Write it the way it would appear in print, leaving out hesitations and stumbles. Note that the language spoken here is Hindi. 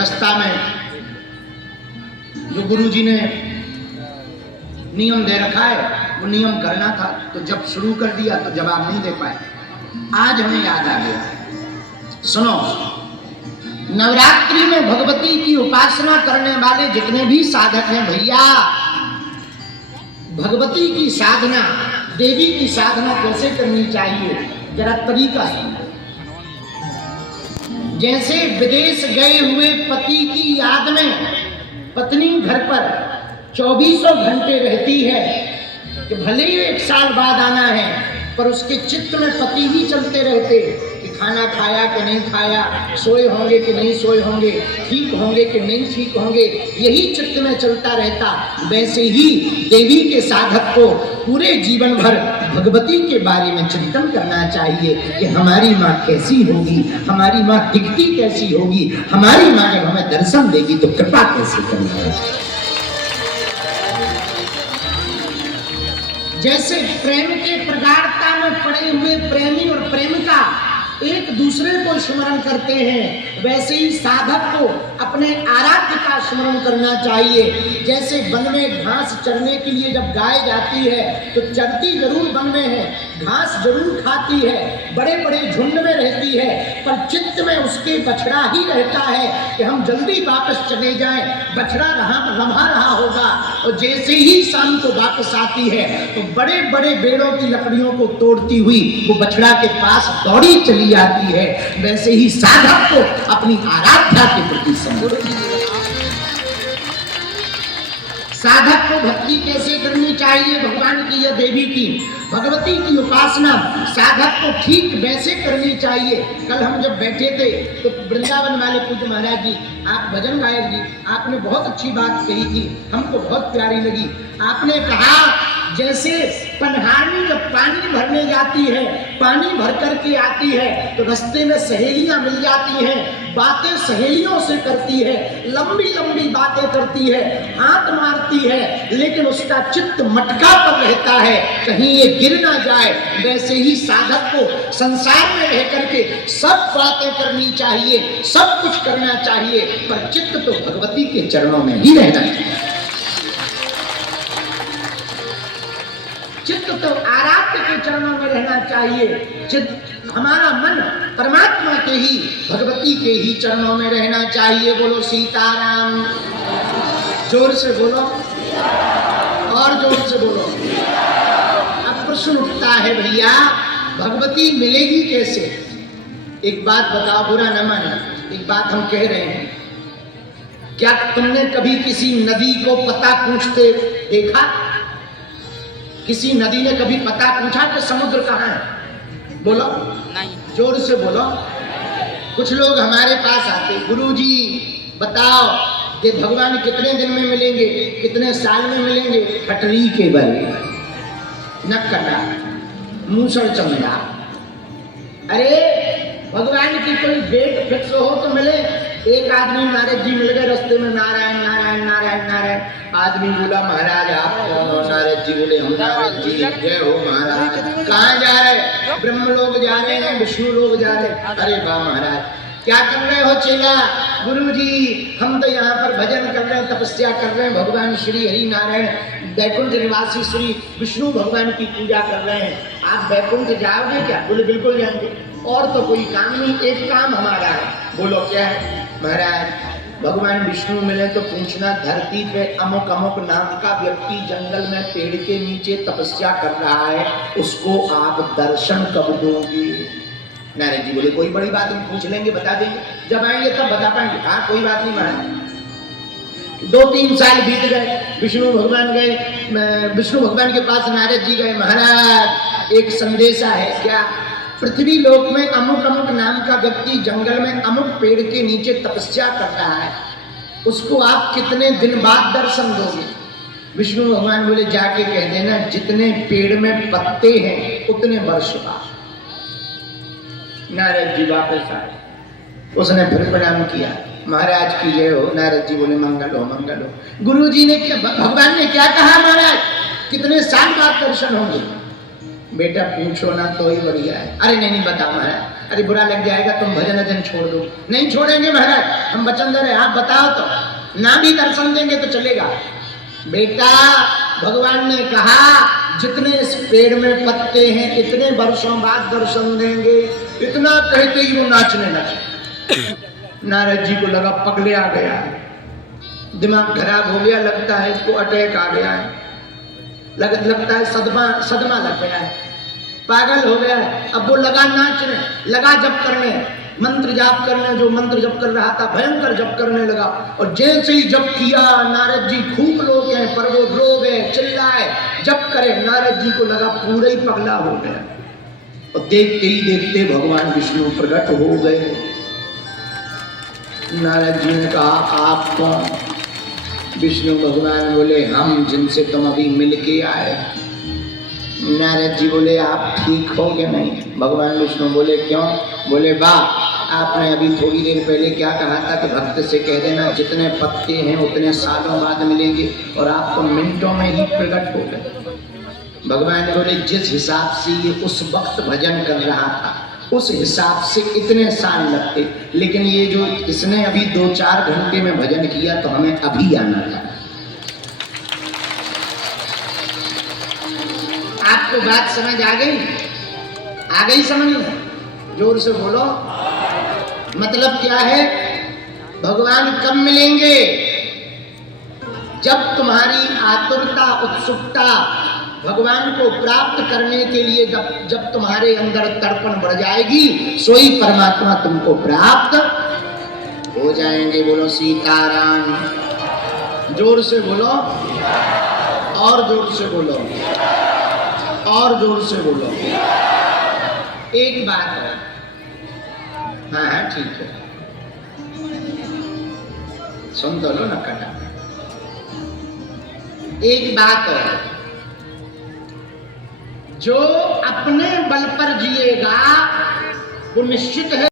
रास्ता में जो गुरुजी ने नियम दे रखा है वो नियम करना था, तो जब शुरू कर दिया तो जवाब नहीं दे पाए। आज हमें याद आ गया। सुनो, नवरात्रि में भगवती की उपासना करने वाले जितने भी साधक हैं भैया, भगवती की साधना, देवी की साधना कैसे करनी चाहिए जरा तरीका सुनो। जैसे विदेश गए हुए पति की याद में पत्नी घर पर 24 घंटे रहती है कि भले ही 1 साल बाद आना है, पर उसके चित्त में पति ही चलते रहते कि खाना खाया कि नहीं खाया, सोए होंगे कि नहीं सोए होंगे, ठीक होंगे कि नहीं ठीक होंगे, यही चित्त में चलता रहता। वैसे ही देवी के साधक को पूरे जीवन भर भगवती के बारे में चिंतन करना चाहिए कि हमारी माँ कैसी होगी, हमारी माँ दिखती कैसी होगी, हमारी माँ जब हमें दर्शन देगी तो कृपा कैसे करनी है। जैसे प्रेम के प्रगाढ़ता में पड़े हुए प्रेमी और प्रेमिका एक दूसरे को स्मरण करते हैं, वैसे ही साधक को अपने आराध्य का स्मरण करना चाहिए। जैसे वन में घास चरने के लिए जब गाय जाती है तो चरती जरूर वन में है, घास जरूर खाती है, बड़े बड़े झुंड में रहती है, पर चित्त में उसके बछड़ा ही रहता है कि हम जल्दी वापस चले जाएं, बछड़ा रहा होगा। और जैसे ही शाम को वापस आती है तो बड़े बड़े पेड़ों की लकड़ियों को तोड़ती हुई वो बछड़ा के पास दौड़ी चली आती है। वैसे ही साधक को अपनी आराधना के प्रति साधक को भक्ति कैसे करनी चाहिए भगवान की या देवी की, भगवती की उपासना साधक को ठीक वैसे करनी चाहिए। कल हम जब बैठे थे तो वृंदावन वाले पूज्य महाराज जी, आप भजन गायक जी, आपने बहुत अच्छी बात कही थी, हमको बहुत प्यारी लगी। आपने कहा जैसे पनहारनी जब पानी भरने जाती है, पानी भर करके आती है तो रास्ते में सहेलियां मिल जाती हैं, बातें सहेलियों से करती है, लंबी लंबी बातें करती है, हाथ मारती है, लेकिन उसका चित्त मटका पर रहता है कहीं ये गिर ना जाए। वैसे ही साधक को संसार में रह करके सब बातें करनी चाहिए, सब कुछ करना चाहिए, पर चित्त तो भगवती के चरणों में ही रहना चाहिए। चित्त तो आराध्य के चरणों में रहना चाहिए। चित्त हमारा मन परमात्मा के ही, भगवती के ही चरणों में रहना चाहिए। बोलो सीताराम, जोर से बोलो और जोर से बोलो। अब प्रश्न उठता है भैया, भगवती मिलेगी कैसे? एक बात बताओ, बुरा न मानना, एक बात हम कह रहे हैं, क्या तुमने कभी किसी नदी को पता पूछते देखा? किसी नदी ने कभी पता पूछा कि समुद्र कहाँ है? बोलो नहीं, जोर से बोलो। कुछ लोग हमारे पास आते, गुरुजी बताओ ये भगवान कितने दिन में मिलेंगे, कितने साल में मिलेंगे? खटरी के बल, नक्कटा, मूसर चमड़ा। अरे भगवान की कोई डेट फिक्स हो तो मिले। एक आदमी नारद जी मिल गए रास्ते में, नारायण नारायण नारायण नारायण। आदमी बोला महाराज आप कौन हो? नारद जी बोले हम नारद जी, जय हो महाराज। कहाँ जा रहे? ब्रह्म लोग जा रहे हैं, विष्णु लोग जा रहे हैं। अरे वाह महाराज, क्या कर रहे हो चेला? गुरुजी हम तो यहाँ पर भजन कर रहे हैं, तपस्या कर रहे हैं, भगवान श्री हरि नारायण बैकुंठ निवासी श्री विष्णु भगवान की पूजा कर रहे हैं। आप बैकुंठ जाओगे क्या? बोले बिल्कुल जाएंगे, और तो कोई काम नहीं, एक काम हमारा है। बोलो क्या है? महाराज भगवान विष्णु मिले तो पूछना, धरती पे अमुक अमुक नाम का व्यक्ति जंगल में पेड़ के नीचे तपस्या कर रहा है, उसको आप दर्शन कब दोगे? नारद जी बोले कोई बड़ी बात नहीं, पूछ लेंगे बता देंगे, जब आएंगे तब बता पाएंगे। हाँ कोई बात नहीं महाराज। 2-3 साल बीत गए, विष्णु भगवान गए, विष्णु भगवान के पास नारद जी गए, महाराज एक संदेशा है। क्या? पृथ्वी लोक में अमुक अमुक नाम का व्यक्ति जंगल में अमुक पेड़ के नीचे तपस्या कर रहा है, उसको आप कितने दिन बाद दर्शन दोगे? विष्णु भगवान बोले जाके कह देना जितने पेड़ में पत्ते हैं उतने वर्ष बाद। नारद जी वापस आए, उसने फिर प्रणाम किया, महाराज की जय हो। नारद जी बोले मंगल हो मंगल हो। गुरु जी ने क्या, भगवान ने क्या कहा महाराज? कितने साल बाद दर्शन होंगे? बेटा पूछो ना तो ही बढ़िया है। अरे नहीं नहीं बता महाराज, अरे बुरा लग जाएगा, तुम भजन अजन छोड़ दो। नहीं छोड़ेंगे महाराज, हम वचन दे रहे, आप बताओ तो, ना भी दर्शन देंगे तो चलेगा। बेटा भगवान ने कहा जितने इस पेड़ में पत्ते हैं इतने वर्षों बाद दर्शन देंगे। इतना कहते ही वो नाचने लगे। नारद जी को लगा पगले आ गया है, दिमाग खराब हो गया, लगता है इसको अटैक आ गया है, लगता है सदमा लग गया है, पागल हो गया है। अब वो लगा नाचने, लगा जप करने, मंत्र जाप करने, जो मंत्र जप कर रहा था भयंकर जप करने लगा। और जैसे ही जप किया नारद जी, खूब लोग हैं पर वो रो गए, चिल्लाए, जप करे, नारद जी को लगा पूरा ही पगला हो गया। और देखते ही देखते भगवान विष्णु प्रकट हो गए। नारद जी ने कहा आप कौन? विष्णु भगवान बोले हम जिनसे तुम अभी मिल के आए। नारद जी बोले आप ठीक हो कि नहीं? भगवान विष्णु बोले क्यों? बोले वाह, आपने अभी थोड़ी देर पहले क्या कहा था कि भक्त से कह देना जितने पत्ते हैं उतने सालों बाद मिलेंगे, और आप तो मिनटों में ही प्रकट हो गए। भगवान बोले जिस हिसाब से ये उस वक्त भजन कर रहा था उस हिसाब से इतने साल लगते, लेकिन ये जो इसने अभी 2-4 घंटे में भजन किया तो हमें अभी आना था। आपको बात समझ आ गई? आ गई समझ में? जोर से बोलो। मतलब क्या है? भगवान कब मिलेंगे? जब तुम्हारी आतुरता, उत्सुकता भगवान को प्राप्त करने के लिए जब तुम्हारे अंदर तर्पण बढ़ जाएगी, सोई परमात्मा तुमको प्राप्त हो जाएंगे। बोलो सीताराम। जोर से बोलो, और जोर से बोलो, और जोर से बोलो। एक बात है, हाँ ठीक है, सुन तो लो ना कटा। एक बात है, जो अपने बल पर जिएगा वो निश्चित है